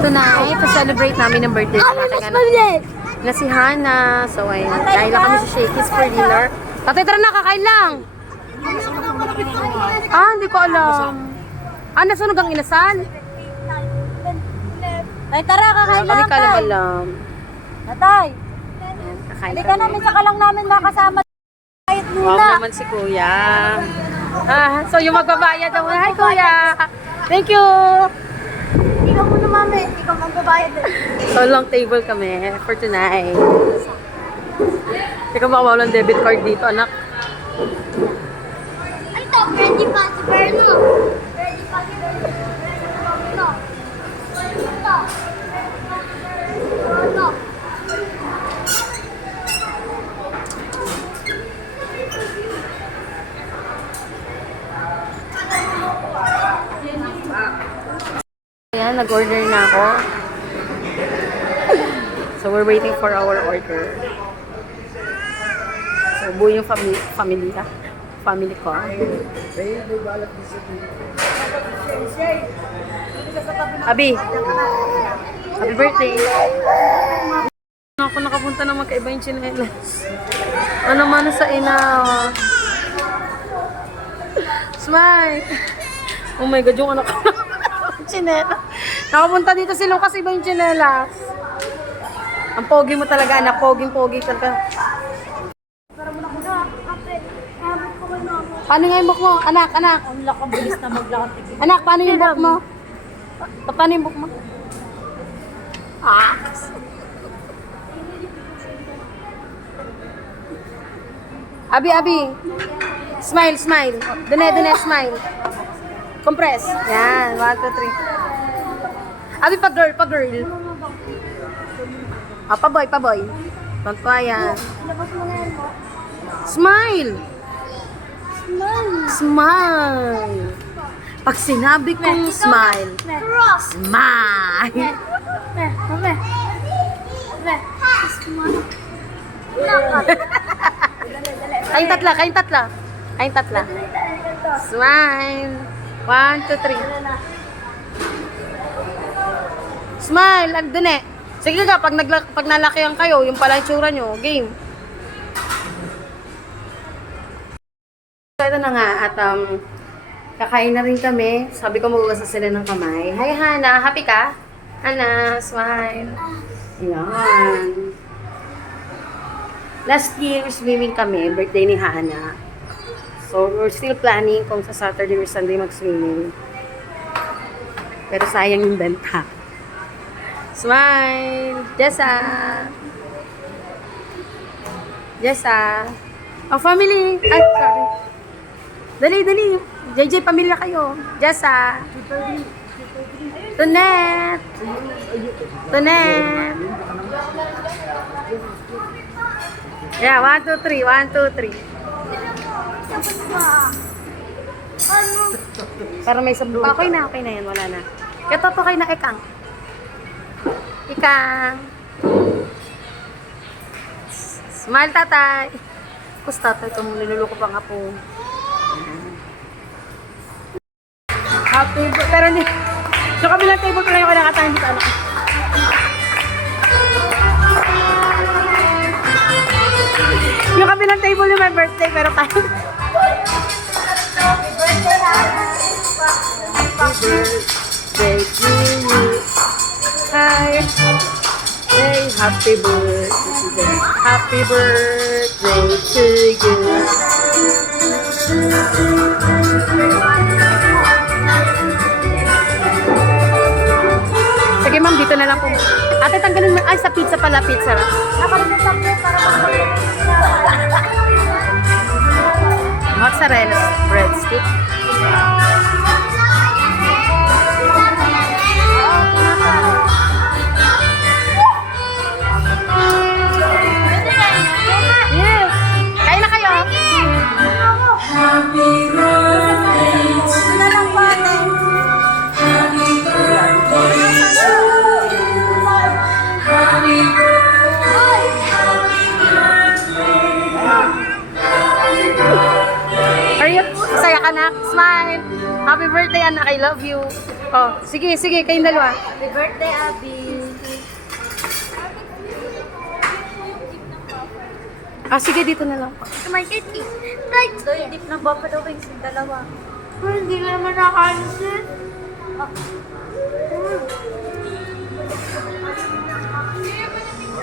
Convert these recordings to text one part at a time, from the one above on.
Tonight, pa-celebrate namin ng birthday sa ating anak na si Hana. So, ayun. Kain lang kami sa Shakey's for dinner. Tatay, tara na, kakain lang. Hindi ko alam. Nasunog ang inasal? Ay, tara, kakain lang. Kami ka lang alam. Natay, Kakain hindi ka kami. namin saka lang namin makasama. Kahit Wow muna. naman si Kuya. So yung magbabayad daw. Hi Kuya. Thank you. Ikaw muna, mami. Ikaw magbabayad din. So long table kami for tonight. Teka baka walang debit card dito anak. Ay, ito. Ready pa si Berno. Ready pa si Berno. Ito. Berno. Ayan, nag-order na ako. So we're waiting for our order. So buo yung family ko. Abi, happy birthday. Ako nakapunta ng magkaiba yung chinelas. Ano man sa ina. Smile. Oh my God, yung anak ko chinelas. Nakapunta dito si Lucas, iba yung chinelas. Ang pogi mo talaga, anak. Poging-pogi talaga. Paano nga yung book mo? Anak. Ang lakang bilis na maglakad. Anak, paano yung book mo? Paano yung book mo? Abi. Smile. Dune, smile. Compress. Yan, 1, 2, 3. Abi, pa-girl. Pa-boy. Pampayan. Smile. Pag sinabi kong smile, smile. Kayong tatla. Smile. 1, 2, 3. Smile. Andun eh. Sige ka, pag nalakihan kayo, yung pala yung tsura nyo. Game. So, ito na nga. At kakain na rin kami. Sabi ko magugas sila ng kamay. Hi, Hana. Happy ka? Hana, smile. Yan. Last year, swimming kami. Birthday ni Hana. So, we're still planning kung sa Saturday or Sunday mag-swimming. Pero sayang yung benta. Smile! Jessa! Oh, family! Ay, sorry. Dali! JJ, pamilya kayo. Jessa! Tonet! Yeah, 1, 2, 3. Para may sablo. Okay na yan. Wala na. Ito to kayo na Ikang. Smile, tatay. Kus tatay, ito mo niluloko pa nga po. Happy birthday. Pero hindi. Yung kabilang table ko lang yung kinakatahan dito, anak. Yung kabilang table yung my birthday, pero kahit. Happy birthday to you. Hi. Hey, happy birthday. Happy birthday to you. Sige ma'am, dito na lang po. Ate, tanggalin mo. Ay, sa pizza pala, pizza. Mozzarella breadstick. Yes! Kain na kayo! Happy birthday to Are you? Saya ka na? Smile! Happy birthday, anak. I love you. Oh, sige, sige, kayong dalawa. Happy birthday, Abby. Ah, sige, dito na lang po. Kumain ka, Chi. Right. Ito yung dip ng Buffalo Wings, yung dalawa. Hindi ka naman nakakain sis.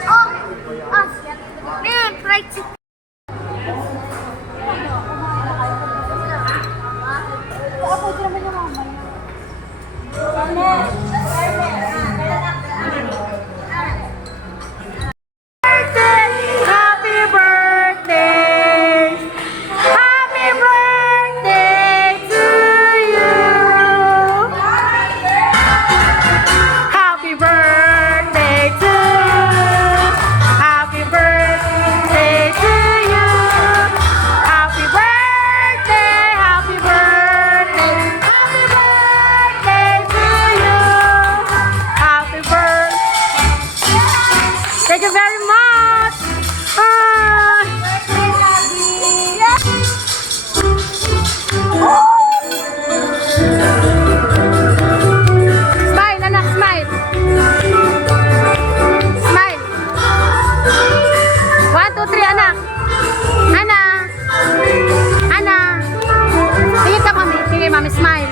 Oh! Ah! Meron, fried chicken. Ako, ito naman yung mama. Happy birthday! Happy birthday to you! Happy birthday to you! Happy birthday to you! Happy birthday! Happy birthday! Happy birthday to you! Happy birthday! Thank you very much! Ah! Smile, anak, smile. Smile. 1, 2, 3, anak. Ana. Ana. Tingin ka, mami. Tingin, mami, smile.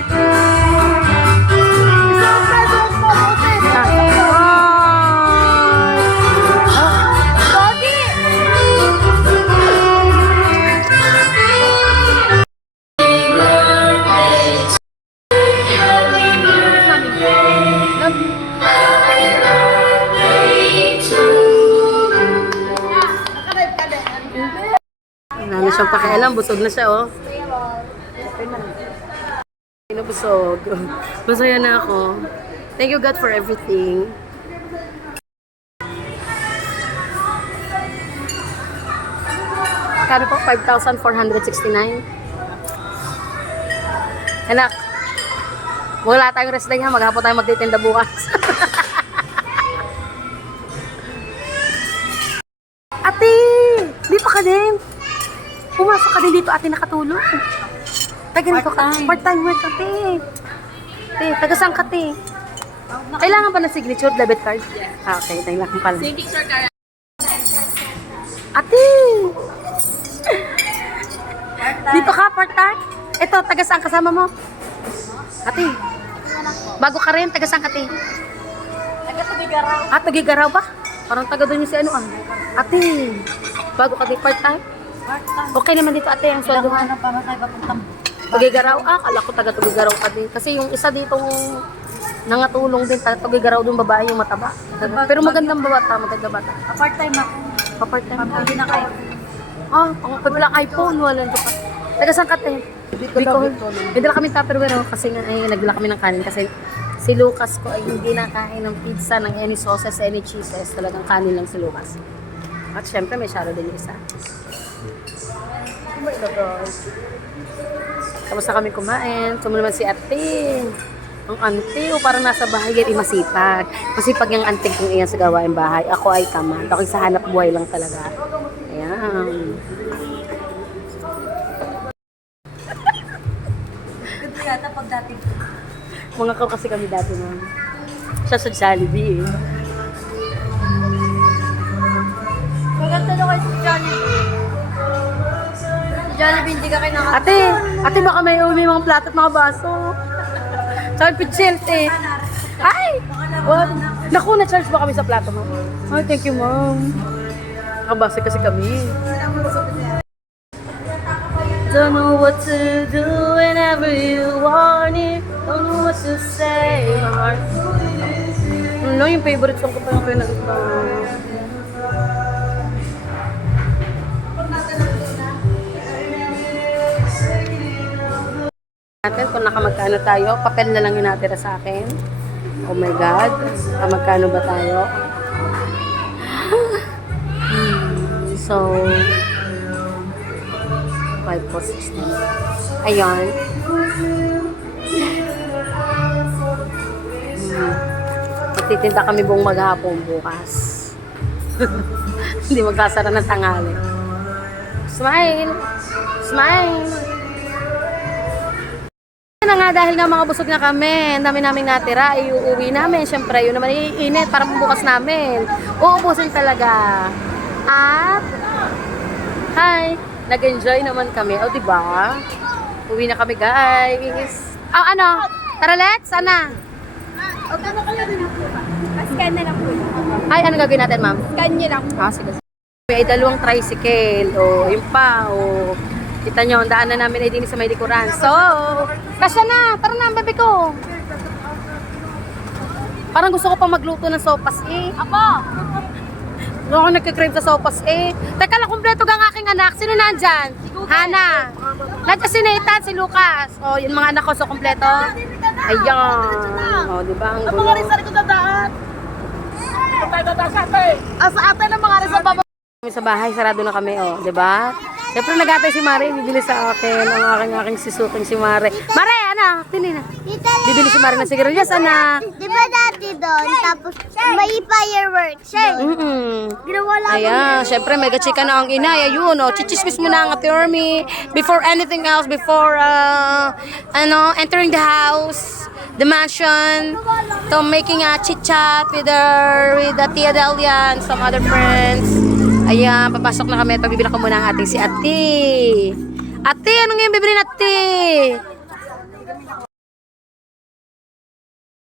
Wala na siyang pakialam, busog na siya, oh. Busog. Masaya na ako. Thank you, God, for everything. Kano po? 5,469. Anak, wala tayong rest day ha. Maghapon tayo magtitinda bukas. Ate! Di pa ka din. Pumasok ka din dito, ate, nakatulong. Taga nito ka. Part-time work, ate. Ate, taga saan ka, ate? Kailangan ba ng signature debit card? Ah, okay. Kailangan pala. Signature card. Ate! Dito ka, part-time? Ito, taga saan kasama mo? Ate, bago ka rin, taga saan ka, ate? Taga-Tubigaraw. Ah, Tugigaraw ba? Parang taga doon yung si ano ah. Ate, bago ka din part-time? Part-time. Okay naman dito, ate, ang sweldo Kailangan mo. na para tayo papuntang Tugigaraw? Ah, kala ko taga Tugigaraw ka din. Kasi yung isa ditong nangatulong din, taga Tugigaraw doon, babae yung mataba. Pero magandang bata, maganda bata. part-time ako. Pa-part-time ka. Pag-uwi na kayo. Ah, pangakad walang iPhone, wala dito pa. Taga saan ka, te? Bicol. May dala kami tupperware kasi nga ay nagdala kami ng kanin kasi si Lucas ko ay hindi nakain ng pizza, ng any sauces, any cheeses. Talagang kanin lang si Lucas. At syempre may sharo din yung isa. Oh my God. Tapos na kami kumain. Tumo naman si ate. Ang ante, parang nasa bahay yan, masipag. Masipag yung ante kong iyan sa gawain bahay. Ako ay tamad. Ako ay sa hanap buhay lang talaga. Ayan. Ganito yata pag dating. Mga kaw kasi kami dati na. Siya sa Jollibee eh. Maganda na kayo sa Jollibee. Jollibee, hindi ka kinakain. Ate baka may umi mga plato at mga baso. Sabi pichelt eh. Ay! What? Naku, na-charge ba kami sa plato mo? Ay, thank you, ma'am. Nakabase kasi kami. Don't know what to do whenever you want it. Don't know what to say, my heart. Ano, yung favorite song ko pa yung pinag-ito. Natin kung nakamagkano tayo, papel na lang yung natira sa akin. Oh my God, magkano ba tayo? So, 5 po 16. Ayun. Magtitinda kami buong maghapon bukas. Hindi magkasara ng tanghali. Smile! Smile! na nga dahil nga mga busog na kami, ang dami naming natira, iuwi namin. Siyempre, yun naman iinit para bukas namin. Uubusin talaga. At, hi, nag-enjoy naman kami. O, diba? Uwi na kami, guys. Oh, ano? Tara, let's? Sana? Scan na lang po. Ay, ano gagawin natin, ma'am? Scan niyo lang. Ah, sige. May dalawang tricycle. O, yun pa. O, kita nyo, ang daan na namin ay din sa may likuran. So, kasya na. Tara na, ang bebe ko. Parang gusto ko pa magluto ng sopas eh. Apo! Doon ako nagkikrave sa sopas eh. Teka lang, kumpleto gang aking anak. Sino nandyan? Hana. Nandiyan si Nathan, si Lucas. O, yung mga anak ko, so kumpleto. Ayan. O, diba? Ang gulo. ko sa daan. Sa atin ang mga rin sa baba. Kami sa bahay, sarado na kami, oh, 'di ba? Siyempre nagatay si Mare, bibili sa akin ang aking sisuking si Mare. Mare, ano? Tini na. Tita Bibili si Mare ng sigarilyas, ana. Di ba dati doon? Tapos may fireworks. Sir, ginawa lang Ayan, siyempre mega chika na ang inay. Ayun, oh, chichismis mo na ang Ate Ormy. Before anything else, before entering the house, the mansion, to making a chit-chat with the Tia Delia and some other friends. Ayan, papasok na kami. Pabibila ko muna ang ating si Ate. Ate, anong yung bibili natin?